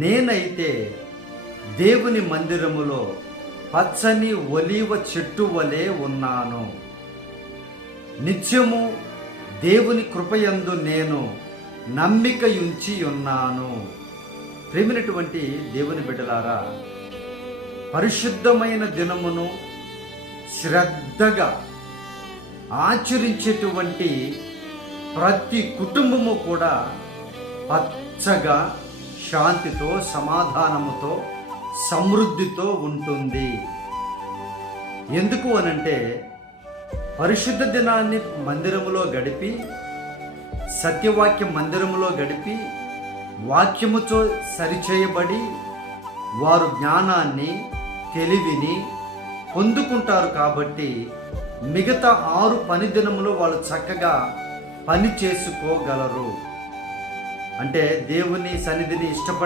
నేనైతే దేవుని మందిరములో పచ్చని ఒలీవ చెట్టు వలె ఉన్నాను. నిత్యము దేవుని కృపయందు నేను నమ్మికయుంచి ఉన్నాను. ప్రేమైనటువంటి దేవుని బిడ్డలారా, పరిశుద్ధమైన దినమును శ్రద్ధగా ఆచరించేటువంటి ప్రతి కుటుంబము కూడా పచ్చగా, శాంతితో, సమాధానముతో, సమృద్ధితో ఉంటుంది. ఎందుకు అనంటే, పరిశుద్ధ దినాన్ని మందిరములో గడిపి, సత్యవాక్య మందిరములో గడిపి, వాక్యముతో సరిచేయబడి వారు జ్ఞానాన్ని, తెలివిని పొందుకుంటారు. కాబట్టి మిగతా 6 పని దినములు వాళ్ళు చక్కగా పని చేసుకోగలరు. అంటే దేవుని సన్నిధిని ఇష్టపడి